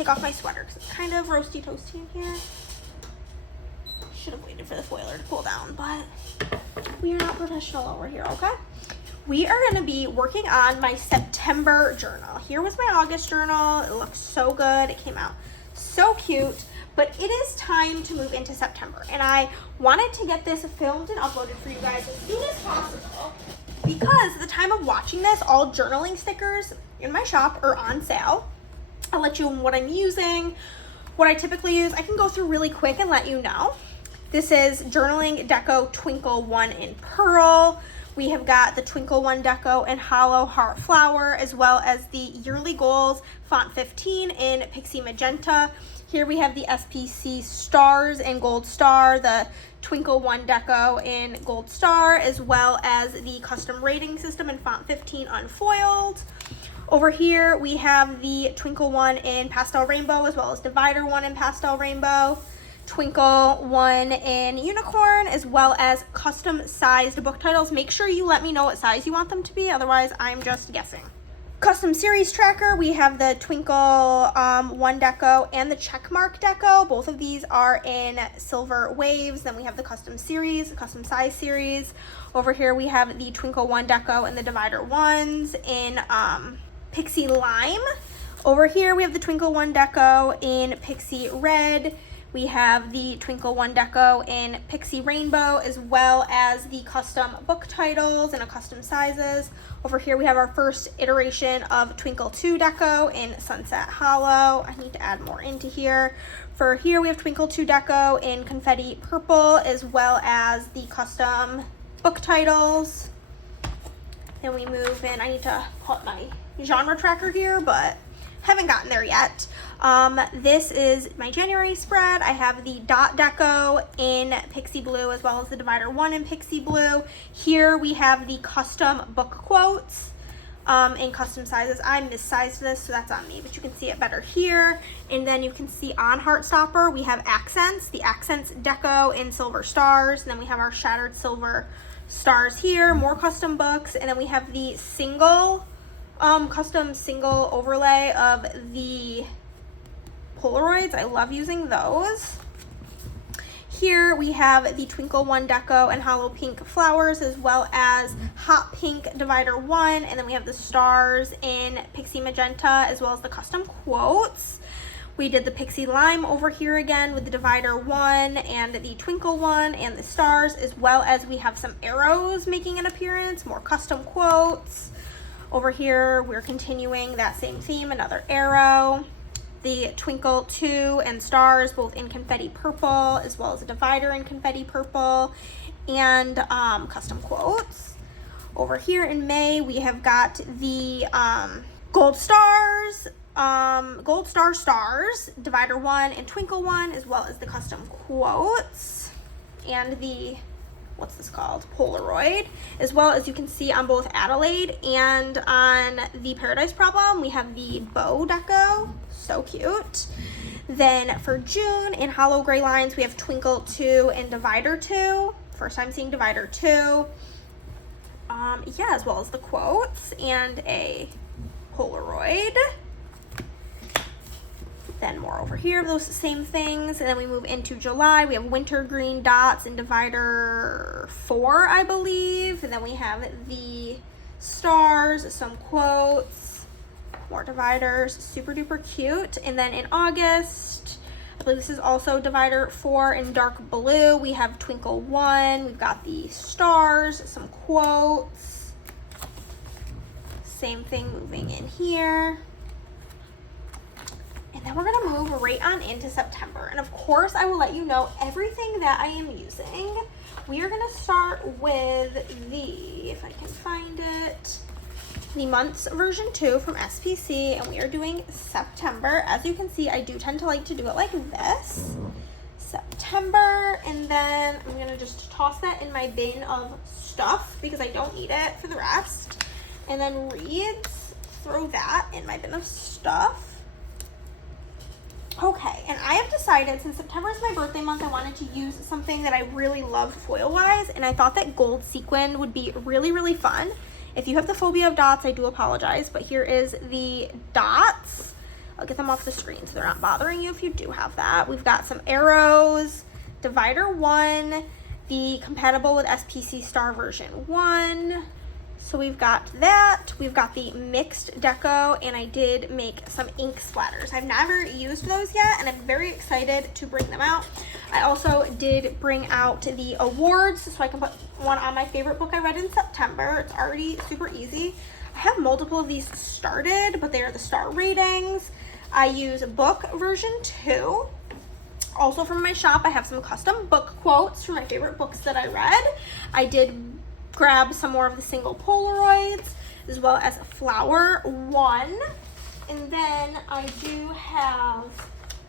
take off my sweater because it's kind of roasty toasty in here. Should have waited for the foiler to cool down, but we are not professional over here, okay? We are going to be working on my September journal. Here was my August journal. It looks so good. It came out so cute, but it is time to move into September, and I wanted to get this filmed and uploaded for you guys as soon as possible because at the time of watching this, all journaling stickers in my shop are on sale. I'll let you know what I'm using, what I typically use. I can go through really quick and let you know. This is Journaling Deco Twinkle 1 in Pearl. We have got the Twinkle 1 Deco in Hollow Heart Flower, as well as the Yearly Goals Font 15 in Pixie Magenta. Here we have the SPC Stars in Gold Star, the Twinkle 1 Deco in Gold Star, as well as the Custom Rating System in Font 15 Unfoiled. Over here we have the Twinkle 1 in Pastel Rainbow, as well as Divider 1 in Pastel Rainbow. Twinkle 1 in Unicorn, as well as custom sized book titles. Make sure you let me know what size you want them to be, otherwise I'm just guessing. Custom series tracker, we have the Twinkle 1 Deco and the Checkmark Deco. Both of these are in Silver Waves. Then we have the custom series, custom size series. Over here we have the Twinkle 1 Deco and the Divider 1s in Pixie Lime. Over here we have the Twinkle 1 Deco in Pixie Red. We have the Twinkle 1 Deco in Pixie Rainbow, as well as the custom book titles and custom sizes. Over here we have our first iteration of Twinkle 2 Deco in Sunset Hollow. I need to add more into here. For here we have Twinkle 2 Deco in Confetti Purple, as well as the custom book titles. Then we move in, I need to put my genre tracker here, but haven't gotten there yet. This is my January spread. I have the Dot Deco in Pixie Blue, as well as the Divider 1 in Pixie Blue. Here we have the custom book quotes in custom sizes. I missized this, so that's on me, but you can see it better here. And then you can see on Heartstopper, we have Accents, the Accents Deco in Silver Stars. And then we have our Shattered Silver Stars here, more custom books. And then we have the single custom single overlay of the Polaroids. I love using those. Here we have the Twinkle 1 Deco and Hollow Pink Flowers, as well as Hot Pink Divider 1, and then we have the Stars in Pixie Magenta, as well as the custom quotes. We did the Pixie Lime over here again with the Divider 1 and the Twinkle 1 and the Stars, as well as we have some arrows making an appearance, more custom quotes. Over here, we're continuing that same theme, another arrow. The Twinkle 2 and Stars, both in Confetti Purple, as well as a Divider in Confetti Purple, and custom quotes. Over here in May, we have got the Gold Stars, Gold Star Stars, Divider 1 and Twinkle 1, as well as the custom quotes, and the what's this called? Polaroid, as well as you can see on both Adelaide and on the Paradise Problem, we have the Bow Deco, so cute. Then for June, in Hollow Gray Lines, we have Twinkle 2 and Divider 2, first time seeing Divider 2, yeah, as well as the quotes and a Polaroid. Then more over here of those same things. And then we move into July. We have Winter Green Dots in Divider 4, I believe. And then we have the Stars, some quotes, more dividers, super duper cute. And then in August, I believe this is also Divider 4 in Dark Blue. We have Twinkle 1. We've got the Stars, some quotes. Same thing moving in here. And then we're going to move right on into September. And of course, I will let you know everything that I am using. We are going to start with the, if I can find it, the months version 2 from SPC. And we are doing September. As you can see, I do tend to like to do it like this. September. And then I'm going to just toss that in my bin of stuff because I don't need it for the rest. And then reads, throw that in my bin of stuff. Okay, and I have decided, since September is my birthday month, I wanted to use something that I really love foil-wise, and I thought that gold sequin would be really, really fun. If you have the phobia of dots, I do apologize, but here is the dots I'll get them off the screen so they're not bothering you if you do have that. We've got some arrows, divider 1, the compatible with SPC Star version 1. So we've got that. We've got the mixed deco, and I did make some ink splatters. I've never used those yet, and I'm very excited to bring them out. I also did bring out the awards, so I can put one on my favorite book I read in September. It's already super easy. I have multiple of these started, but they are the star ratings. I use book version 2. Also from my shop, I have some custom book quotes from my favorite books that I read. I did grab some more of the single Polaroids, as well as Flower 1. And then I do have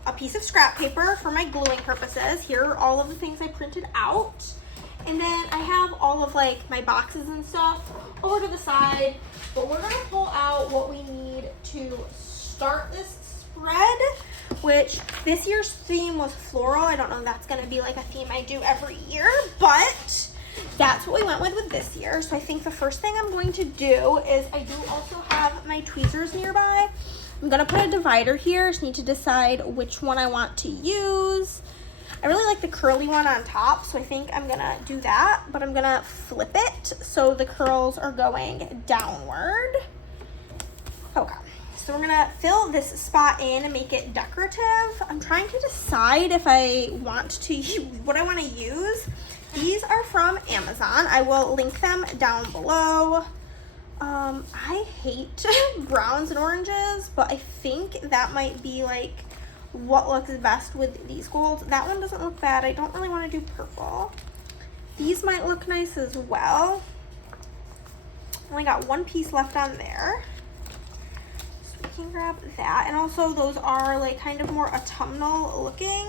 a piece of scrap paper for my gluing purposes. Here are all of the things I printed out. And then I have all of like my boxes and stuff over to the side. But we're gonna pull out what we need to start this spread, which this year's theme was floral. I don't know if that's gonna be like a theme I do every year, but that's what we went with this year. So I think the first thing I'm going to do is I do also have my tweezers nearby. I'm gonna put a divider here. Just need to decide which one I want to use. I really like the curly one on top, so I think I'm gonna do that, but I'm gonna flip it so the curls are going downward. Okay, so we're gonna fill this spot in and make it decorative. I'm trying to decide if I want to use what I want to use. These are from Amazon. I will link them down below. I hate browns and oranges, but I think that might be like what looks best with these golds. That one doesn't look bad. I don't really want to do purple. These might look nice as well. Only got one piece left on there. So we can grab that. And also those are like kind of more autumnal looking.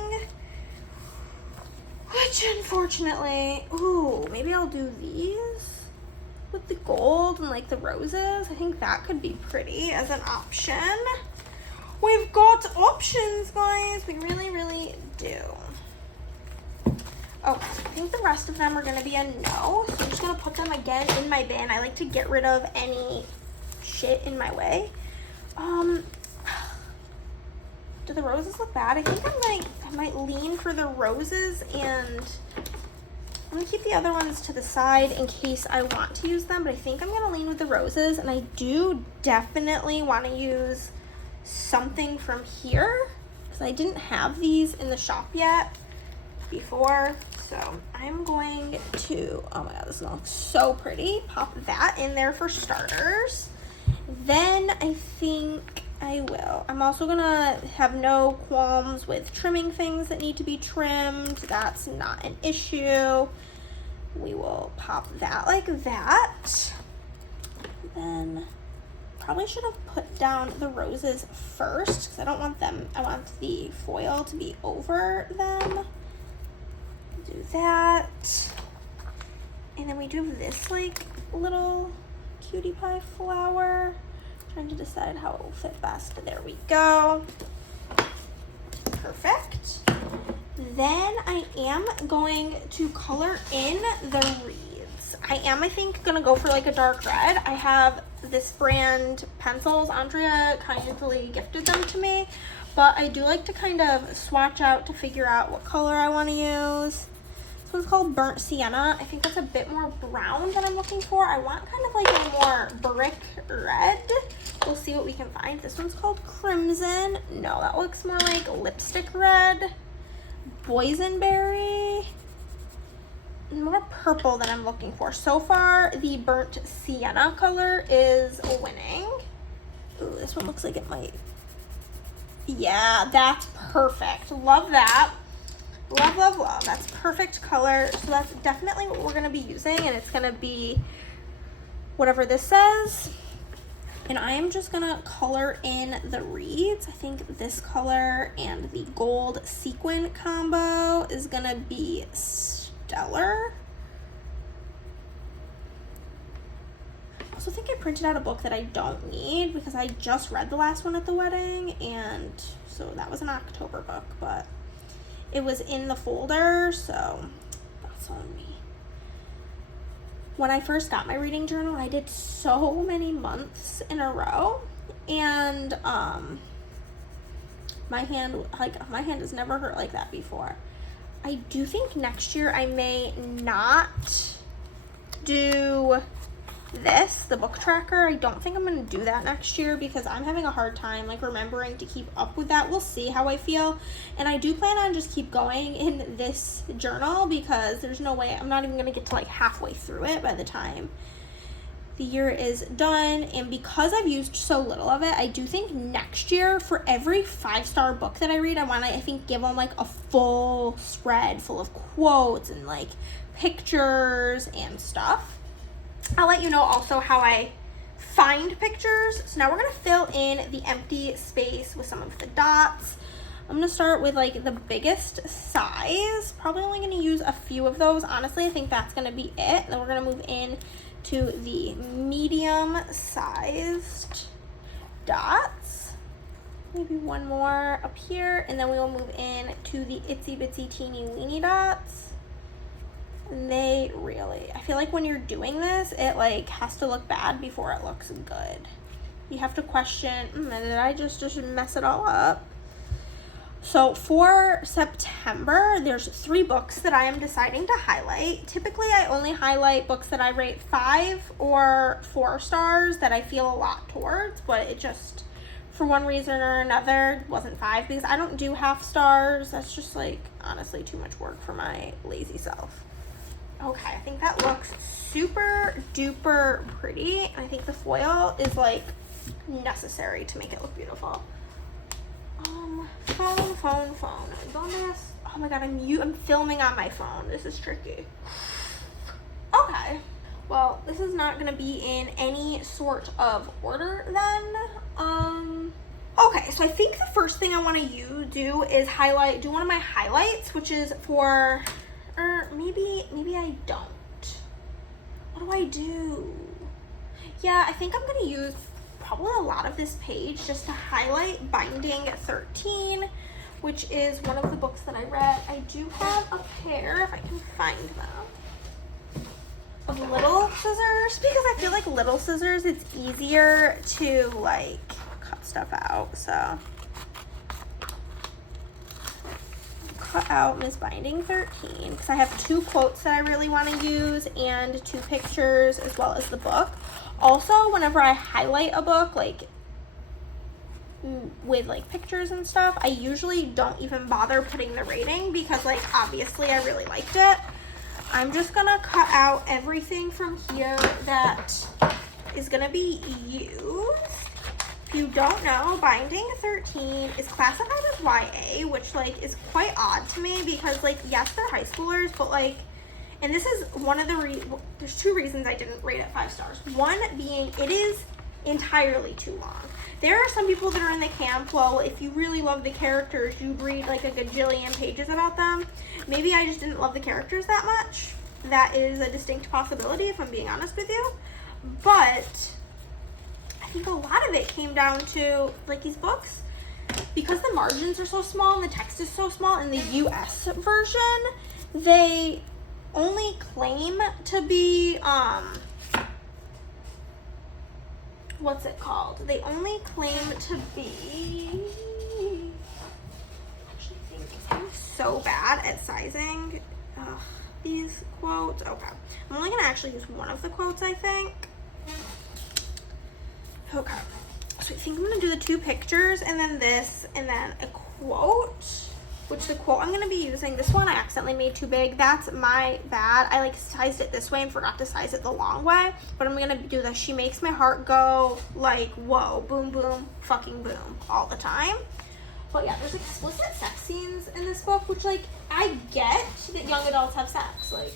Which unfortunately, ooh, maybe I'll do these with the gold and like the roses. I think that could be pretty as an option. We've got options, guys. We really, really do. Okay, I think the rest of them are gonna be a no. So I'm just gonna put them again in my bin. I like to get rid of any shit in my way. Do the roses look bad? I think I might lean for the roses, and I'm gonna keep the other ones to the side in case I want to use them, but I think I'm gonna lean with the roses, and I do definitely want to use something from here because I didn't have these in the shop yet before. So I'm going to, oh my god, this looks so pretty. Pop that in there for starters. Then I think I will. I'm also gonna have no qualms with trimming things that need to be trimmed. That's not an issue. We will pop that like that. Then probably should have put down the roses first because I don't want them, I want the foil to be over them. Do that. And then we do this like little cutie pie flower. Trying to decide how it will fit best. There we go. Perfect. Then I am going to color in the reeds. I am, I think, gonna go for like a dark red. I have this brand pencils. Andrea kindly gifted them to me, but I do like to kind of swatch out to figure out what color I want to use. This one's called Burnt Sienna. I think that's a bit more brown than I'm looking for. I want kind of like a more brick red. We'll see what we can find. This one's called Crimson. No, that looks more like lipstick red. Boysenberry. More purple than I'm looking for. So far, the Burnt Sienna color is winning. Ooh, this one looks like it might. Yeah, that's perfect. Love that. Love, love, love. That's perfect color. So that's definitely what we're going to be using, and it's going to be whatever this says. And I am just going to color in the reeds. I think this color and the gold sequin combo is going to be stellar. I also think I printed out a book that I don't need because I just read the last one at the wedding, and so that was an October book, but it was in the folder, so that's on me. When I first got my reading journal, I did so many months in a row, and My hand has never hurt like that before. I do think next year I may not do this, the book tracker. I don't think I'm gonna do that next year because I'm having a hard time like remembering to keep up with that. We'll see how I feel. And I do plan on just keep going in this journal because there's no way I'm not even gonna get to like halfway through it by the time the year is done. And because I've used so little of it, I do think next year for every 5-star book that I read, I want to, I think, give them like a full spread full of quotes and like pictures and stuff. I'll let you know also how I find pictures. So now we're going to fill in the empty space with some of the dots. I'm going to start with like the biggest size. Probably only going to use a few of those. Honestly, I think that's going to be it. Then we're going to move in to the medium sized dots. Maybe one more up here. And then we will move in to the itsy bitsy teeny weeny dots. They really, I feel like when you're doing this, it like has to look bad before it looks good. You have to question, did I just mess it all up? So for September, there's 3 books that I am deciding to highlight. Typically, I only highlight books that I rate 5 or 4 stars that I feel a lot towards, but it just, for one reason or another, wasn't 5 because I don't do half stars. That's just like, honestly, too much work for my lazy self. Okay, I think that looks super duper pretty. And I think the foil is like necessary to make it look beautiful. Phone. I've done this. Oh my god, I'm filming on my phone. This is tricky. Okay. Well, this is not gonna be in any sort of order then. Okay, so I think the first thing I want to do is do one of my highlights, which is for, or maybe I don't. What do I do? Yeah, I think I'm gonna use probably a lot of this page just to highlight Binding 13, which is one of the books that I read. I do have a pair, if I can find them, of little scissors because I feel like little scissors, it's easier to like cut stuff out. So cut out Miss Binding 13 because I have 2 quotes that I really want to use and 2 pictures as well as the book. Also, whenever I highlight a book, like with like pictures and stuff, I usually don't even bother putting the rating because like obviously I really liked it. I'm just gonna cut out everything from here that is gonna be used. If you don't know, Binding 13 is classified as YA, which like is quite odd to me because like yes, they're high schoolers, but like, and this is one of the there's 2 reasons I didn't rate it 5 stars. One being it is entirely too long. There are some people that are in the camp, well, if you really love the characters, you'd read like a gajillion pages about them. Maybe I just didn't love the characters that much. That is a distinct possibility if I'm being honest with you. But I think a lot of it came down to like these books, because the margins are so small and the text is so small in the US version, they only claim to be what's it called? They only claim to be, actually think I'm so bad at sizing these quotes. Okay, I'm only gonna actually use one of the quotes, I think. Okay, so I think I'm gonna do the 2 pictures and then this and then a quote, which the quote I'm going to be using, this one I accidentally made too big. That's my bad. I like sized it this way and forgot to size it the long way. But I'm going to do this. She makes my heart go like, whoa, boom, boom, fucking boom all the time. But yeah, there's explicit sex scenes in this book, which like, I get that young adults have sex. Like,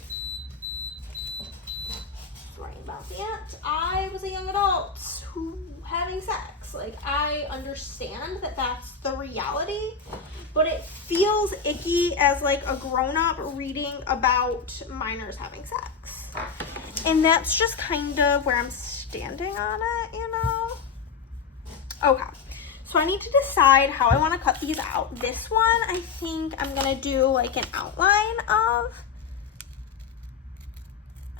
right about that. I was a young adult who having sex. Like, I understand that that's the reality, but it feels icky as like a grown-up reading about minors having sex. And that's just kind of where I'm standing on it, you know? Okay, so I need to decide how I want to cut these out. This one, I think I'm gonna do like an outline of.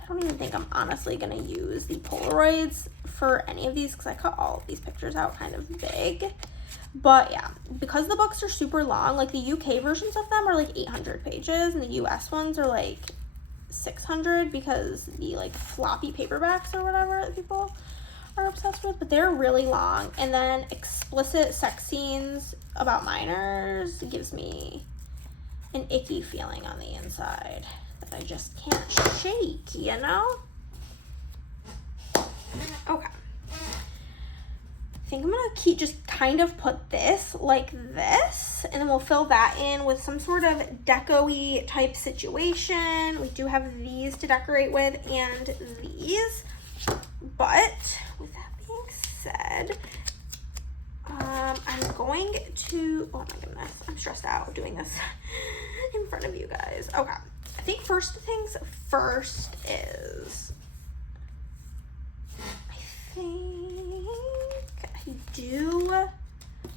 I don't even think I'm honestly gonna use the Polaroids for any of these because I cut all of these pictures out kind of big. But yeah, because the books are super long, like the UK versions of them are like 800 pages and the US ones are like 600 because the like floppy paperbacks or whatever that people are obsessed with, but they're really long. And then explicit sex scenes about minors gives me an icky feeling on the inside that I just can't shake, you know? Okay. I think I'm gonna just kind of put this like this, and then we'll fill that in with some sort of deco-y type situation. We do have these to decorate with and these, but with that being said, I'm going to, oh my goodness, I'm stressed out doing this in front of you guys. Okay, I think first things first is, I do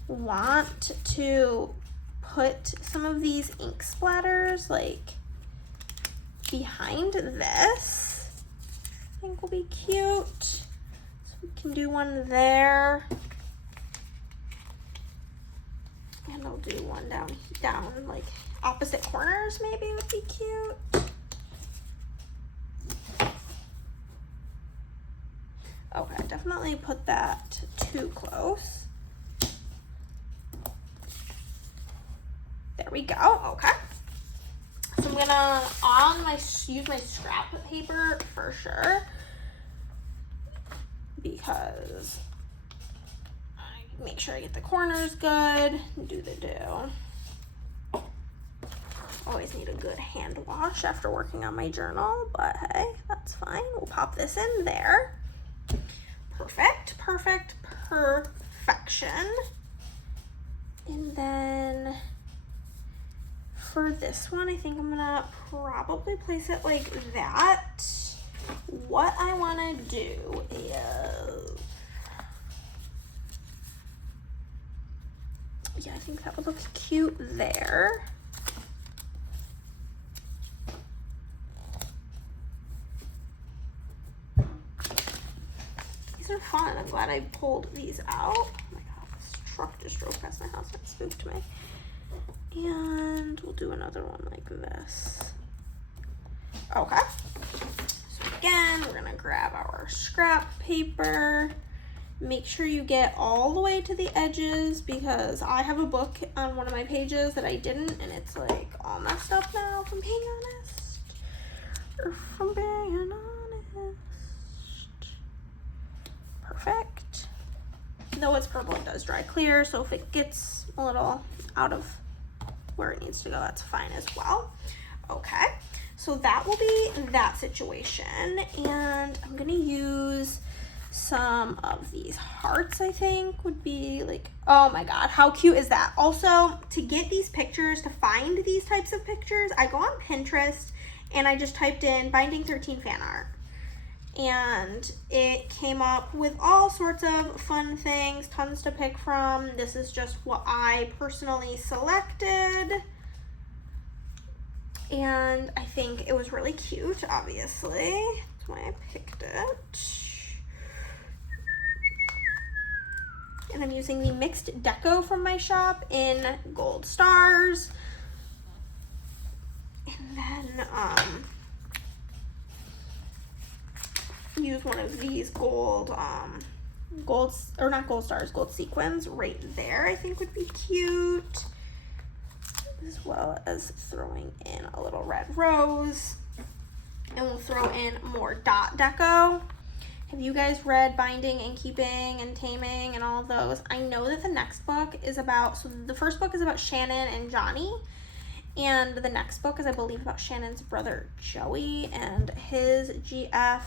want to put some of these ink splatters like behind this. I think will be cute. So we can do one there. And I'll do one down like opposite corners maybe would be cute. Okay, definitely put that too close. There we go, okay. So I'm gonna use my scrap paper for sure, because I make sure I get the corners good, do. Always need a good hand wash after working on my journal, but hey, that's fine. We'll pop this in there. Perfect, perfect, perfection. And then for this one, I think I'm gonna probably place it like that. What I wanna do is, yeah, I think that would look cute there. These are fun. I'm glad I pulled these out. Oh my god, this truck just drove past my house and spooked me. And we'll do another one like this. Okay. So again, we're gonna grab our scrap paper. Make sure you get all the way to the edges, because I have a book on one of my pages that I didn't, and it's like all messed up now, if I'm being honest. Perfect. Though it's purple, it does dry clear, so if it gets a little out of where it needs to go, that's fine as well. Okay, so that will be that situation, and I'm gonna use some of these hearts. I think would be like, oh my god, how cute is that? Also, to get these pictures, to find these types of pictures, I go on Pinterest and I just typed in binding 13 fan art, and it came up with all sorts of fun things, tons to pick from. This is just what I personally selected, and I think it was really cute, obviously. That's why I picked it. And I'm using the mixed deco from my shop in gold stars. And then use one of these gold sequins right there. I think would be cute, as well as throwing in a little red rose, and we'll throw in more dot deco. Have you guys read Binding and Keeping and Taming and all of those? I know that the next book is about, so the first book is about Shannon and Johnny, and the next book is, I believe, about Shannon's brother Joey and his GF.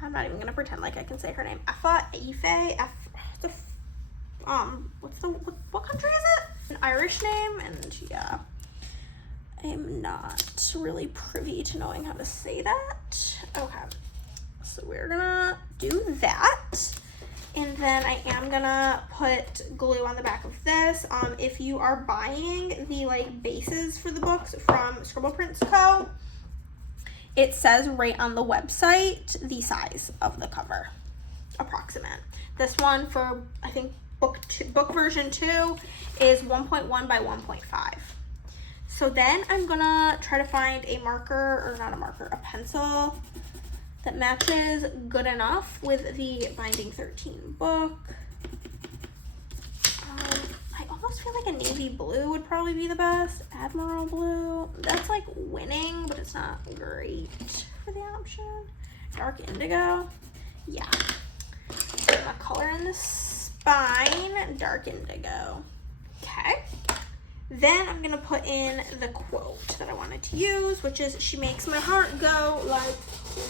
I'm not even gonna pretend like I can say her name. What country is it? An Irish name, and yeah, I'm not really privy to knowing how to say that. Okay, so we're gonna do that, and then I am gonna put glue on the back of this. If you are buying the like bases for the books from Scribble Prints Co., it says right on the website the size of the cover, approximate. This one for, I think, book version 2 is 1.1 by 1.5. So then I'm gonna try to find a marker, or not a marker, a pencil that matches good enough with the Binding 13 book. I almost feel like a navy blue would probably be the best. Admiral blue, that's like winning, but it's not great for the option. Dark indigo, yeah. I'm gonna color in the spine, dark indigo. Okay. Then I'm gonna put in the quote that I wanted to use, which is, "She makes my heart go like,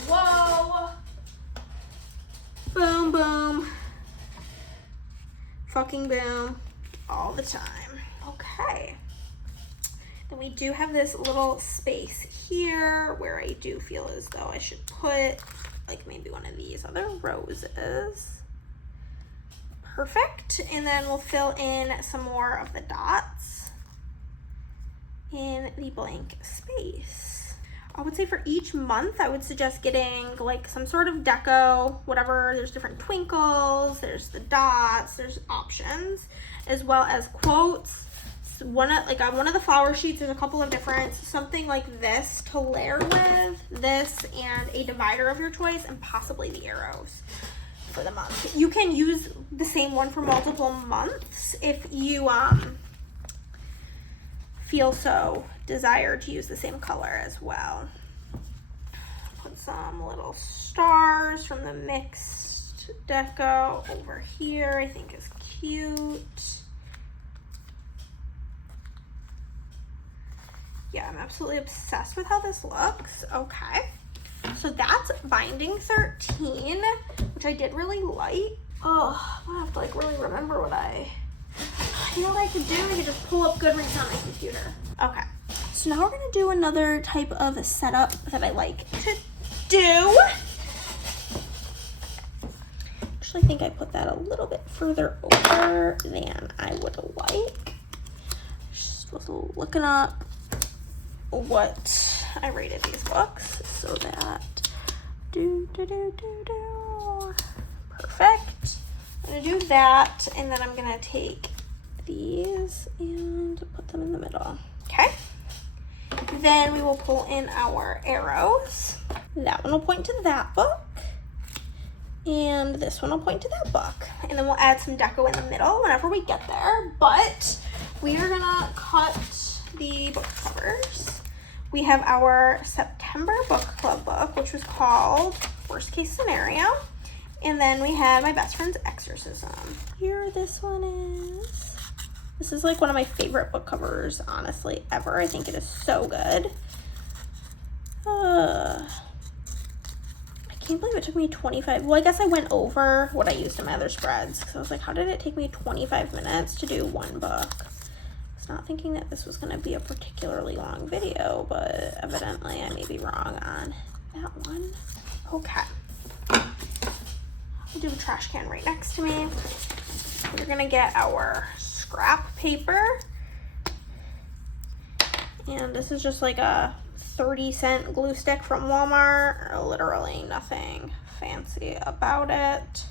whoa, boom, boom, fucking boom, all the time." Okay. Then we do have this little space here where I do feel as though I should put like maybe one of these other roses. Perfect. And then we'll fill in some more of the dots in the blank space. I would say for each month, I would suggest getting like some sort of deco, whatever. There's different twinkles, there's the dots, there's options, as well as quotes. So on one of the flower sheets, there's a couple of different, something like this to layer with, this and a divider of your choice, and possibly the arrows for the month. You can use the same one for multiple months if you feel so desired to use the same color as well. Put some little stars from the mixed deco over here, I think is cute. Yeah, I'm absolutely obsessed with how this looks. Okay, so that's Binding 13, which I did really like. Oh, I have to like really remember what you know what I could do? I could just pull up Goodreads on my computer. Okay, so now we're gonna do another type of setup that I like to do. Actually, I think I put that a little bit further over than I would like. Just was looking up what I rated these books, so that perfect. I'm gonna do that, and then I'm gonna take these and put them in the middle. Okay, then we will pull in our arrows. That one will point to that book, and this one will point to that book, and then we'll add some deco in the middle whenever we get there. But we are gonna cut the book covers. We have our September book club book, which was called Worst Case Scenario. And then we had my best friend's Exorcism. Here this one is. This is like one of my favorite book covers, honestly, ever. I think it is so good. I can't believe it took me 25. Well, I guess I went over what I used in my other spreads, because I was like, how did it take me 25 minutes to do one book? Not thinking that this was going to be a particularly long video, but evidently I may be wrong on that one. Okay, I'll do a trash can right next to me. We're going to get our scrap paper, and this is just like a 30-cent glue stick from Walmart. Literally nothing fancy about it.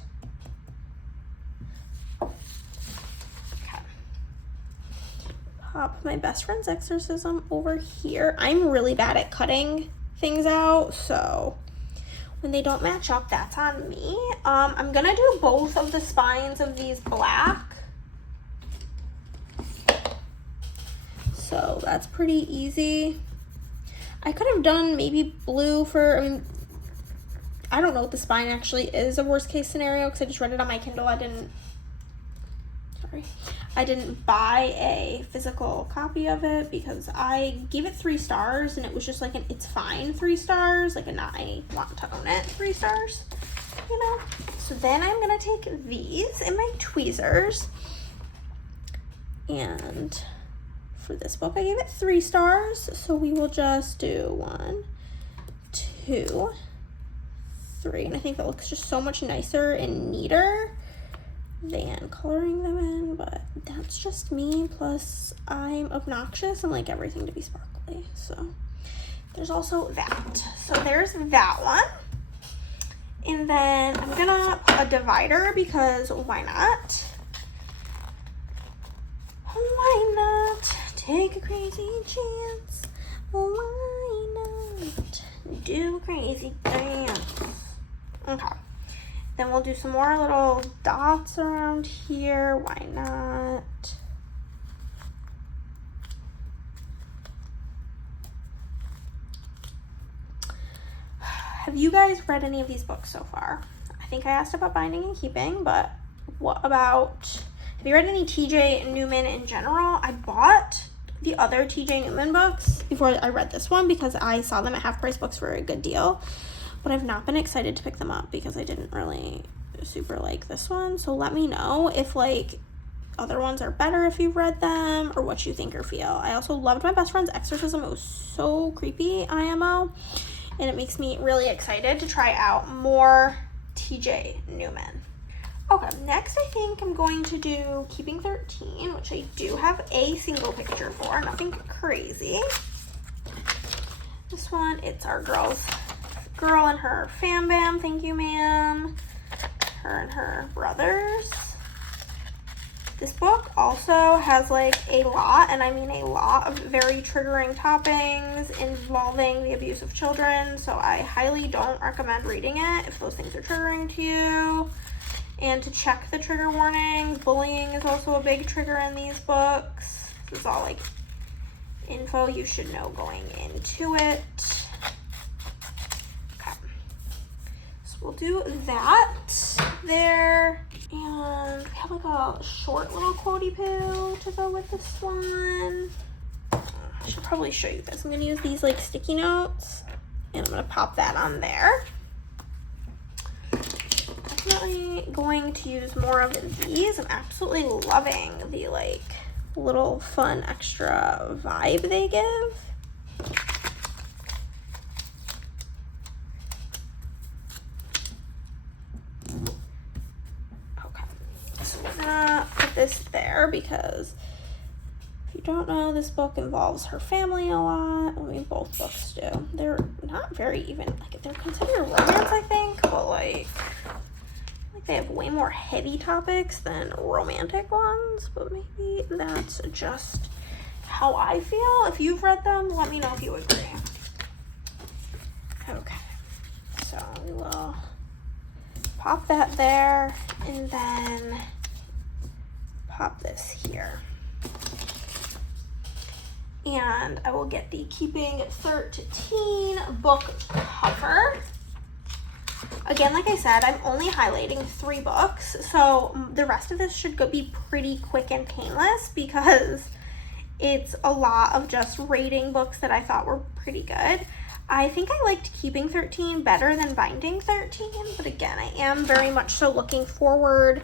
Pop my best friend's Exorcism over here. I'm really bad at cutting things out, so when they don't match up, that's on me. I'm gonna do both of the spines of these black, so that's pretty easy. I could have done maybe blue for, I don't know what the spine actually is, a worst case scenario, because I just read it on my Kindle. I didn't buy a physical copy of it because I gave it 3 stars, and it was just like an it's fine 3 stars, like a not I want to own it 3 stars, you know? So then I'm gonna take these in my tweezers, and for this book I gave it 3 stars, so we will just do 1, 2, 3, and I think that looks just so much nicer and neater than coloring them in, but that's just me, plus I'm obnoxious and like everything to be sparkly, so there's also that. So there's that one, and then I'm gonna put a divider because why not, Why not take a crazy chance? Why not do a crazy dance? Okay. Then we'll do some more little dots around here. Why not? Have you guys read any of these books so far? I think I asked about binding and keeping, but what about, have you read any TJ Newman in general? I bought the other TJ Newman books before I read this one because I saw them at Half Price Books for a good deal, but I've not been excited to pick them up because I didn't really super like this one. So let me know if like other ones are better if you've read them or what you think or feel. I also loved my best friend's Exorcism. It was so creepy, IMO. And it makes me really excited to try out more TJ Newman. Okay, next I think I'm going to do Keeping 13, which I do have a single picture for, nothing crazy. This one, it's our girl and her fam bam, thank you ma'am. Her and her brothers. This book also has like a lot, and I mean a lot, of very triggering topics involving the abuse of children, so I highly don't recommend reading it if those things are triggering to you. And to check the trigger warnings. Bullying is also a big trigger in these books. This is all like info you should know going into it. Okay. So we'll do that there. And we have like a short little quotey poo to go with this one. I should probably show you this. I'm going to use these like sticky notes and I'm going to pop that on there. Definitely going to use more of these. I'm absolutely loving the like little fun extra vibe they give. Put this there because if you don't know, this book involves her family a lot. I mean, both books do. They're not very even, like, they're considered romance, I think, but like they have way more heavy topics than romantic ones, but maybe that's just how I feel. If you've read them, let me know if you agree. Okay, so we will pop that there and then pop this here. And I will get the Keeping 13 book cover. Again, like I said, I'm only highlighting 3 books, so the rest of this should be pretty quick and painless because it's a lot of just rating books that I thought were pretty good. I think I liked Keeping 13 better than Binding 13, but again, I am very much so looking forward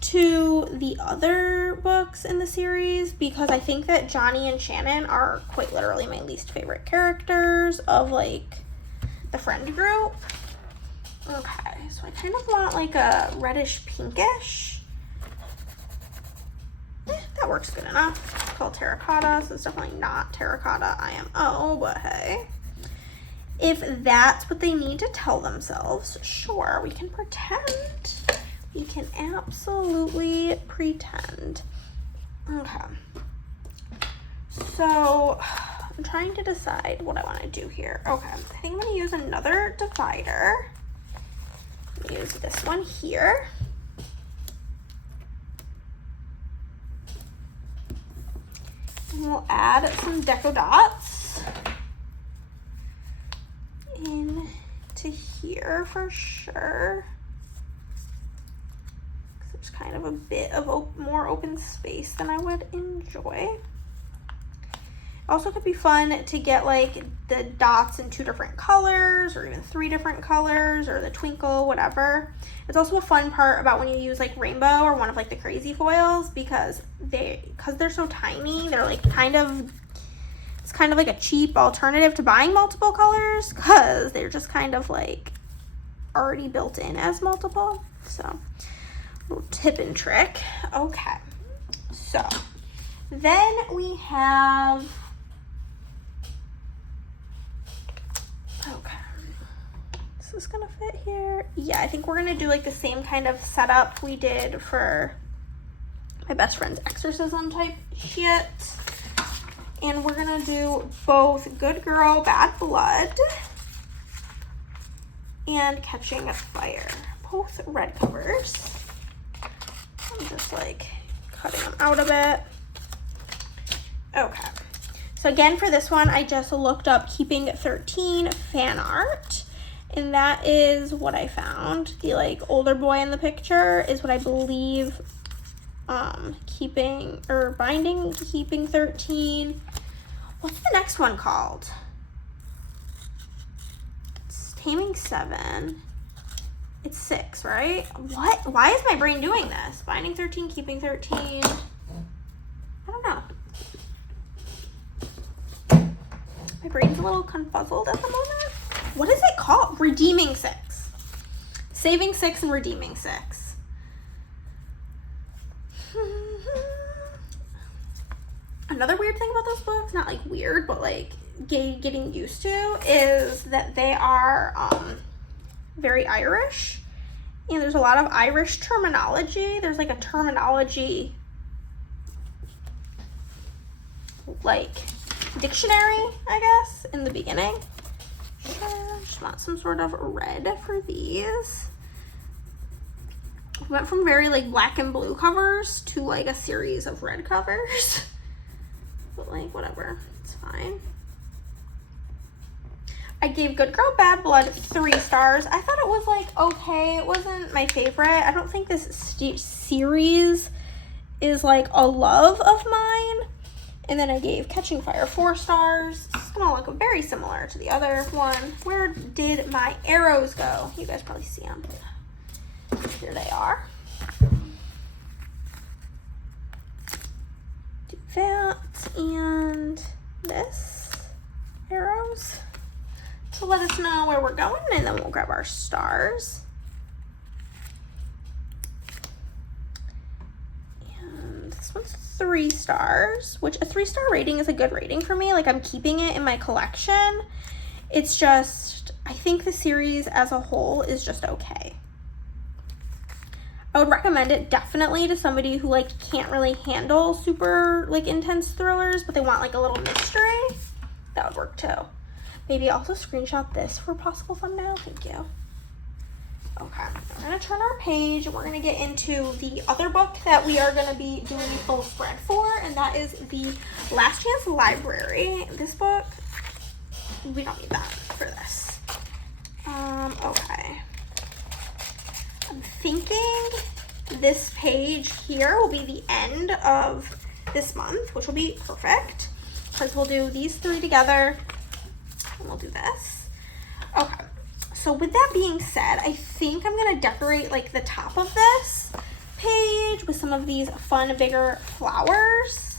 to the other books in the series because I think that Johnny and Shannon are quite literally my least favorite characters of like the friend group. Okay, so I kind of want like a reddish pinkish. That works good enough. It's called terracotta, so it's definitely not terracotta IMO, but hey. If that's what they need to tell themselves, sure, we can pretend. We can absolutely pretend. Okay. So I'm trying to decide what I want to do here. Okay, I think I'm going to use another divider. I'm going to use this one here. And we'll add some deco dots into here for sure. There's kind of a bit of more open space than I would enjoy. Also could be fun to get like the dots in 2 different colors or even 3 different colors or the twinkle, whatever. It's also a fun part about when you use like rainbow or one of like the crazy foils because they're so tiny, they're like it's kind of like a cheap alternative to buying multiple colors because they're just kind of like already built in as multiple. So little tip and trick. Okay, so then we have, okay, is this gonna fit here? Yeah, I think we're gonna do like the same kind of setup we did for my best friend's Exorcism type shit. And we're gonna do both Good Girl, Bad Blood and Catching Fire. Both red covers. I'm just like cutting them out a bit. Okay. So again, for this one, I just looked up Keeping 13 fan art. And that is what I found. The like older boy in the picture is what I believe Keeping 13. What's the next one called? It's Taming 7. It's 6, right? What? Why is my brain doing this? Binding 13, Keeping 13. I don't know. My brain's a little confuzzled at the moment. What is it called? Redeeming 6. Saving 6 and Redeeming 6. Another weird thing about those books, not like weird, but like getting used to, is that they are very Irish. And there's a lot of Irish terminology. There's like a terminology like dictionary, I guess, in the beginning. Just want some sort of red for these. We went from very like black and blue covers to like a series of red covers. But like, whatever, it's fine. I gave Good Girl, Bad Blood 3 stars. I thought it was like okay. It wasn't my favorite. I don't think this series is like a love of mine. And then I gave Catching Fire 4 stars. It's gonna look very similar to the other one. Where did my arrows go? You guys probably see them. Here they are. Do that and this. Arrows. To let us know where we're going, and then we'll grab our stars. And this one's 3 stars, which a 3-star rating is a good rating for me. Like, I'm keeping it in my collection. It's just, I think the series as a whole is just okay. I would recommend it definitely to somebody who like can't really handle super like intense thrillers, but they want like a little mystery. That would work too. Maybe also screenshot this for a possible thumbnail. Thank you. Okay, we're gonna turn our page and we're gonna get into the other book that we are gonna be doing a full spread for, and that is the Last Chance Library. This book, we don't need that for this. Okay. I'm thinking this page here will be the end of this month, which will be perfect because we'll do these 3 together and we'll do this. Okay. So with that being said, I think I'm going to decorate like the top of this page with some of these fun, bigger flowers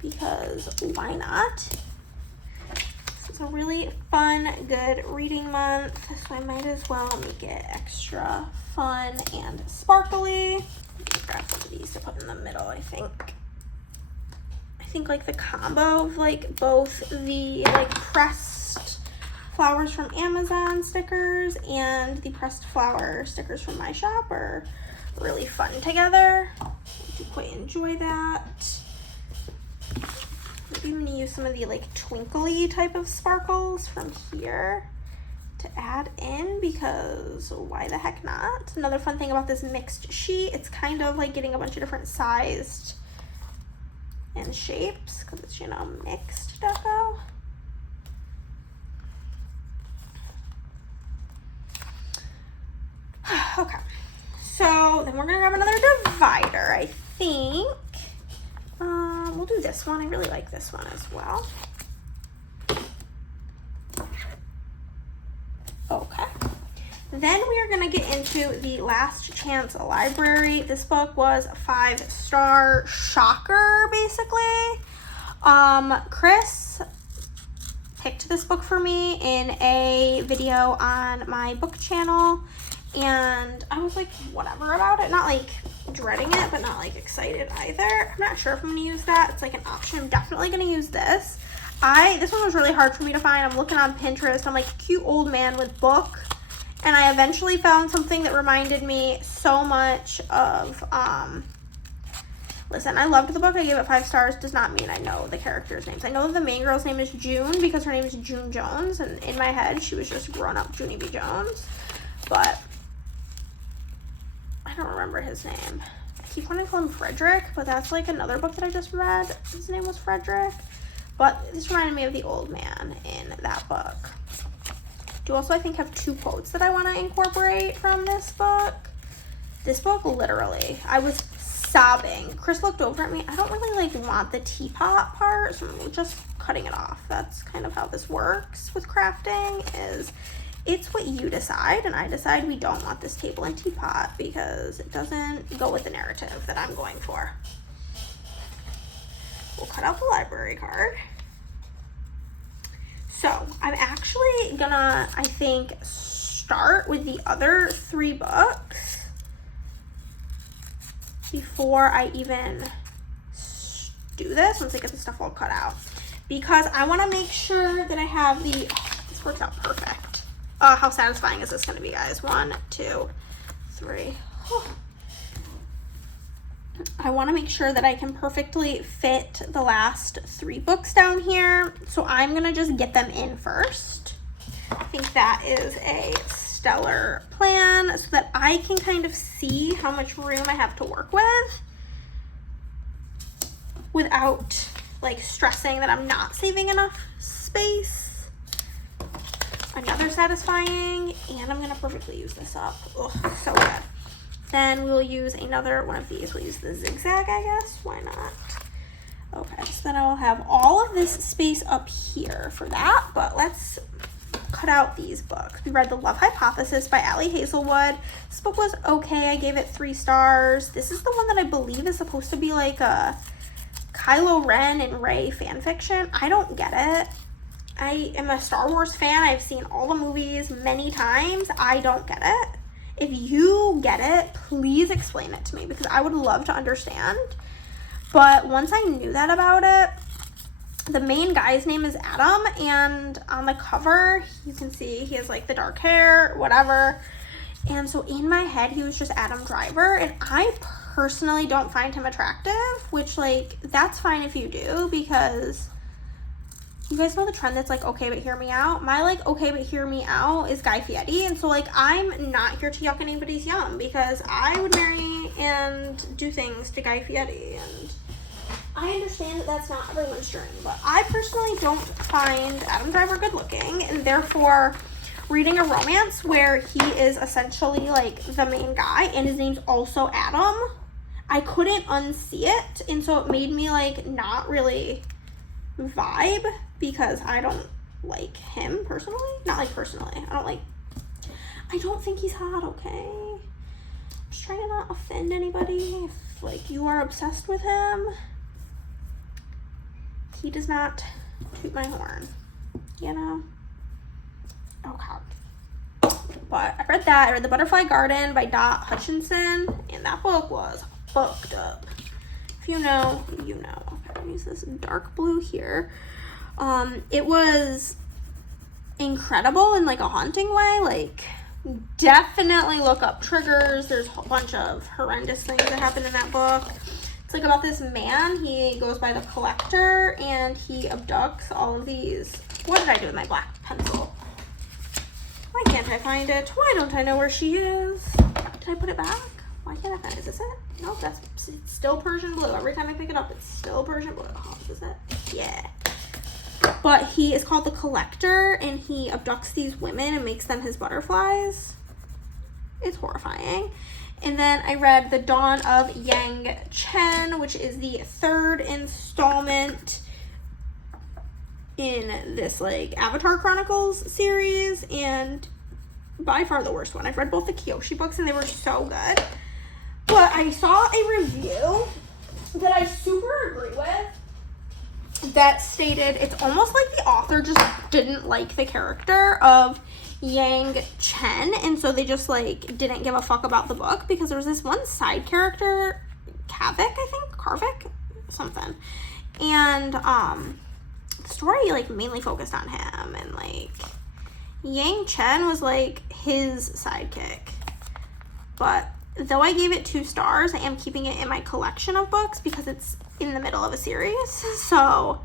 because why not? This is a really fun, good reading month, so I might as well make it extra fun and sparkly. Grab some of these to put in the middle, I think. I think like the combo of like both the like pressed flowers from Amazon stickers and the pressed flower stickers from my shop are really fun together. I do quite enjoy that. Maybe I'm gonna use some of the like twinkly type of sparkles from here to add in because why the heck not? Another fun thing about this mixed sheet, it's kind of like getting a bunch of different sized and shapes because it's, you know, mixed deco. Okay, so then we're gonna grab another divider, I think. We'll do this one. I really like this one as well. Okay. Then we are gonna get into the Last Chance Library. This book was a 5-star shocker, basically. Chris picked this book for me in a video on my book channel, and I was like, whatever about it. Not like dreading it, but not like excited either. I'm not sure if I'm gonna use that. It's like an option. I'm definitely gonna use this. This one was really hard for me to find. I'm looking on Pinterest. I'm like, cute old man with book. And I eventually found something that reminded me so much of Listen, I loved the book. I gave it 5 stars. Does not mean I know the characters' names. I know the main girl's name is June because her name is June Jones, and in my head, she was just grown-up Junie B. Jones. But I don't remember his name. I keep wanting to call him Frederick, but that's like another book that I just read. His name was Frederick. But this reminded me of the old man in that book. Do also, I think, have 2 quotes that I want to incorporate from this book. This book, literally, I was sobbing. Chris looked over at me. I don't really like want the teapot part, so I'm just cutting it off. That's kind of how this works with crafting, is it's what you decide, and I decide we don't want this table and teapot because it doesn't go with the narrative that I'm going for. We'll cut out the library card. So I'm actually gonna, I think, start with the other 3 books before I even do this, once I get the stuff all cut out, because I want to make sure that I have the, oh, this works out perfect. How satisfying is this going to be, guys? 1, 2, 3. I want to make sure that I can perfectly fit the last 3 books down here, so I'm going to just get them in first. I think that is a stellar plan so that I can kind of see how much room I have to work with without like stressing that I'm not saving enough space. Another satisfying, and I'm gonna perfectly use this up. Oh, so good. Then we'll use another one of these. We'll use the zigzag, I guess. Why not? Okay, so then I will have all of this space up here for that, but let's cut out these books. We read The Love Hypothesis by Ali Hazelwood. This book was okay. I gave it 3 stars. This is the one that I believe is supposed to be like a Kylo Ren and Rey fan fiction. I don't get it. I am a Star Wars fan. I've seen all the movies many times. I don't get it. If you get it, please explain it to me because I would love to understand. But once I knew that about it, the main guy's name is Adam, and on the cover, you can see he has like the dark hair, whatever. And so in my head, he was just Adam Driver, and I personally don't find him attractive, which like, that's fine if you do, because you guys know the trend that's like, okay, but hear me out. My like, okay, but hear me out is Guy Fieri, and so like, I'm not here to yuck anybody's yum, because I would marry and do things to Guy Fieri, and I understand that that's not everyone's journey, but I personally don't find Adam Driver good looking, and therefore reading a romance where he is essentially like the main guy and his name's also Adam, I couldn't unsee it, and so it made me like not really vibe because I don't like him personally. Not like personally. I don't think he's hot, okay? I'm just trying to not offend anybody. If like you are obsessed with him, he does not toot my horn, you know? Oh, God. But I read that. I read The Butterfly Garden by Dot Hutchinson, and that book was fucked up. If you know, you know. Okay, I'm gonna use this dark blue here. It was incredible in like a haunting way. Like, definitely look up triggers. There's a bunch of horrendous things that happen in that book. It's like about this man. He goes by the Collector, and he abducts all of these. What did I do with my black pencil? Why can't I find it? Why don't I know where she is? Did I put it back? Why can't I find it? Is this it? Nope, it's still Persian blue. Every time I pick it up, it's still Persian blue. Oh, is this it? Yeah. But he is called the Collector, and he abducts these women and makes them his butterflies. It's horrifying. And then I read The Dawn of Yang Chen, which is the 3rd installment in this like Avatar Chronicles series, and by far the worst one. I've read both the Kyoshi books and they were so good. But I saw a review that I super agree with that stated it's almost like the author just didn't like the character of Yang Chen, and so they just like didn't give a fuck about the book because there was this one side character, Karvik, something, and the story like mainly focused on him, and like Yang Chen was like his sidekick. But though I gave it 2 stars, I am keeping it in my collection of books because it's in the middle of a series. So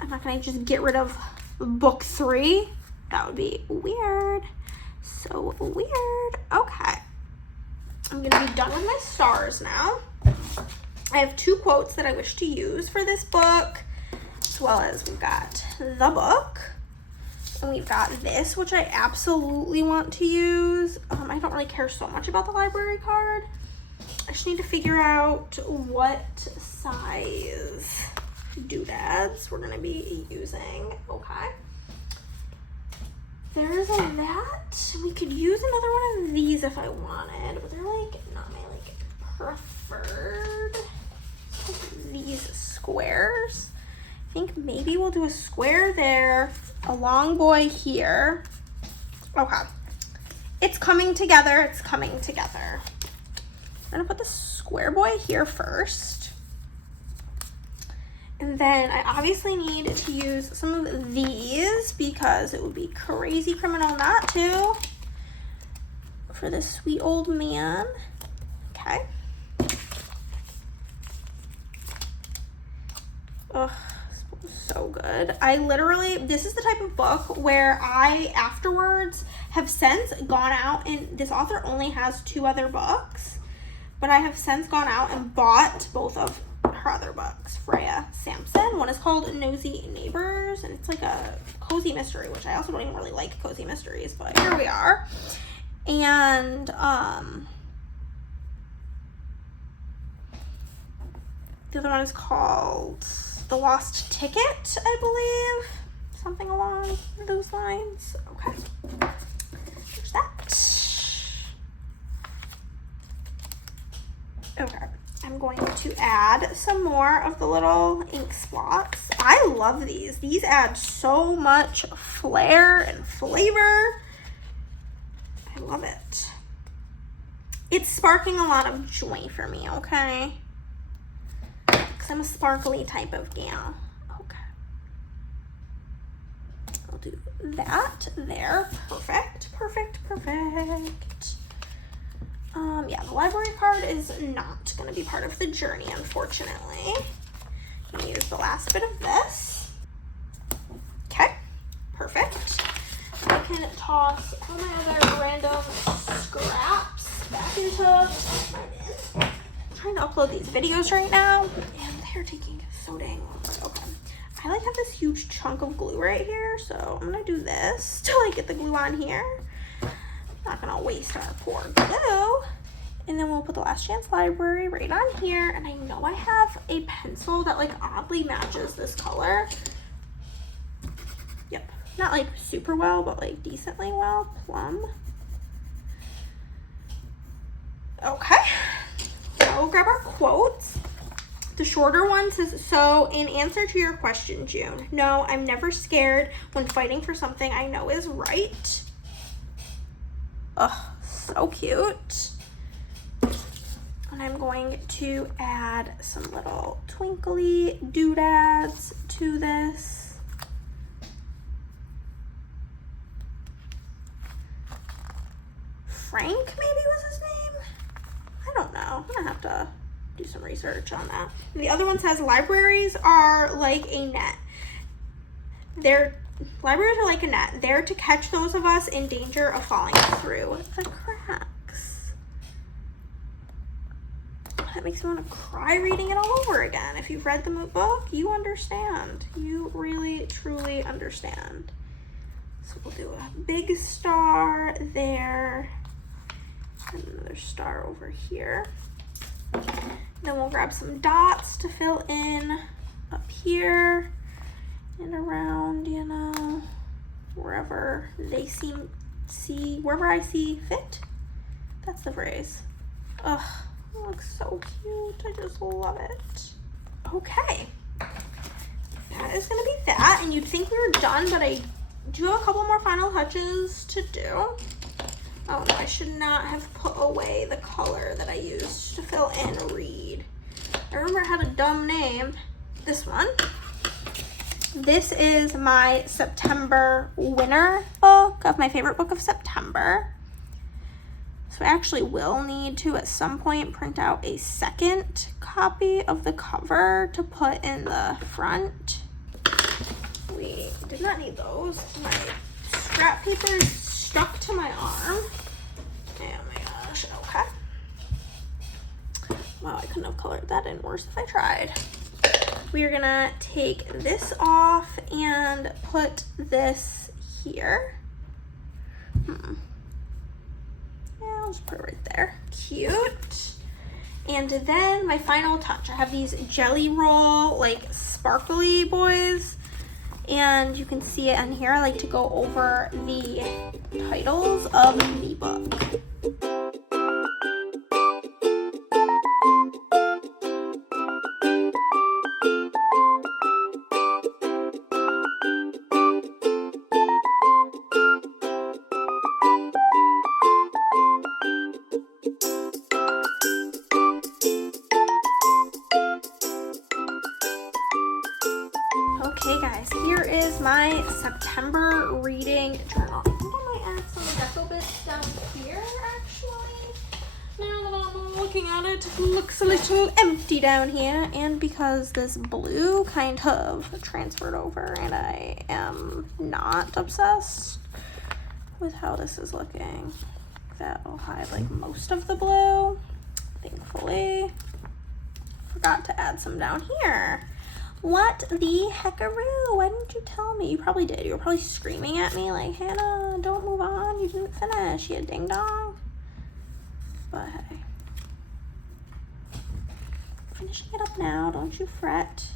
I'm not gonna just get rid of book 3. That would be weird. So weird. Okay. I'm gonna be done with my stars now. I have 2 quotes that I wish to use for this book, as well as we've got the book. And we've got this, which I absolutely want to use. I don't really care so much about the library card. I just need to figure out what size doodads we're gonna be using. Okay. There's that. We could use another one of these if I wanted, but they're like not my like preferred. These squares. I think maybe we'll do a square there, a long boy here. Okay. It's coming together. It's coming together. I'm gonna put the square boy here first. And then I obviously need to use some of these because it would be crazy criminal not to for this sweet old man. Okay. Ugh, so good. I literally, this is the type of book where I afterwards have since gone out, and this author only has 2 other books, but I have since gone out and bought both of her other books. Freya Sampson. One is called Nosy Neighbors, and it's like a cozy mystery, which I also don't even really like cozy mysteries, but here we are. And the other one is called The Lost Ticket, I believe. Something along those lines. Okay. There's that. Okay. I'm going to add some more of the little ink spots. I love these. These add so much flair and flavor. I love it. It's sparking a lot of joy for me, okay? Because I'm a sparkly type of gal. Okay. I'll do that there. Perfect, perfect, perfect. Yeah, the library card is not going to be part of the journey, unfortunately. I'm going to use the last bit of this. Okay, perfect. I can toss all my other random scraps back into my bin. I'm trying to upload these videos right now, and they're taking so dang long. Okay. I like have this huge chunk of glue right here, so I'm going to do this till I get the glue on here. Not gonna waste our poor glue. And then we'll put the Last Chance Library right on here. And I know I have a pencil that like oddly matches this color. Yep, not like super well, but like decently well. Plum. Okay, so we'll grab our quotes. The shorter one says, so in answer to your question, June, no, I'm never scared when fighting for something I know is right. Oh, so cute. And I'm going to add some little twinkly doodads to this. Frank maybe was his name? I don't know. I'm gonna have to do some research on that. And the other one says, libraries are like a net. Libraries are like a net, there to catch those of us in danger of falling through the cracks. That makes me want to cry reading it all over again. If you've read the book, you understand. You really, truly understand. So we'll do a big star there, and another star over here. Then we'll grab some dots to fill in up here and around, you know, wherever they wherever I see fit. That's the phrase. Ugh, it looks so cute. I just love it. Okay, that is gonna be that. And you'd think we were done, but I do have a couple more final touches to do. Oh no, I should not have put away the color that I used to fill in Read. I remember it had a dumb name. This one. This is my September winner book of my favorite book of September. So I actually will need to at some point print out a second copy of the cover to put in the front. We did not need those. My scrap paper is stuck to my arm. Oh my gosh, okay. Wow, I couldn't have colored that in worse if I tried. We are gonna take this off and put this here. Yeah, I'll just put it right there. Cute. And then my final touch, I have these jelly roll, like sparkly boys. And you can see it in here. I like to go over the titles of the book. Okay guys, here is my September reading journal. I think I might add some deco bits down here actually. Now that I'm looking at it, it looks a little empty down here. And because this blue kind of transferred over and I am not obsessed with how this is looking, that'll hide like most of the blue, thankfully. Forgot to add some down here. What the heckaroo? Why didn't you tell me? You probably did. You were probably screaming at me like, Hannah, don't move on. You didn't finish. You ding dong. But hey. Finishing it up now. Don't you fret.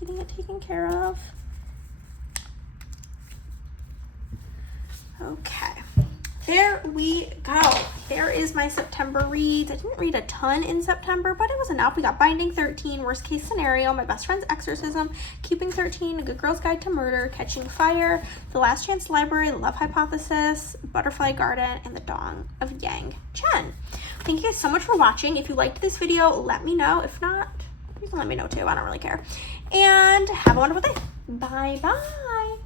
Getting it taken care of. Okay. There we go. There is my September reads. I didn't read a ton in September, but it was enough. We got Binding 13, Worst Case Scenario, My Best Friend's Exorcism, Keeping 13, A Good Girl's Guide to Murder, Catching Fire, The Last Chance Library, The Love Hypothesis, Butterfly Garden, and The Dawn of Yang Chen. Thank you guys so much for watching. If you liked this video, let me know. If not, you can let me know too. I don't really care. And have a wonderful day. Bye-bye.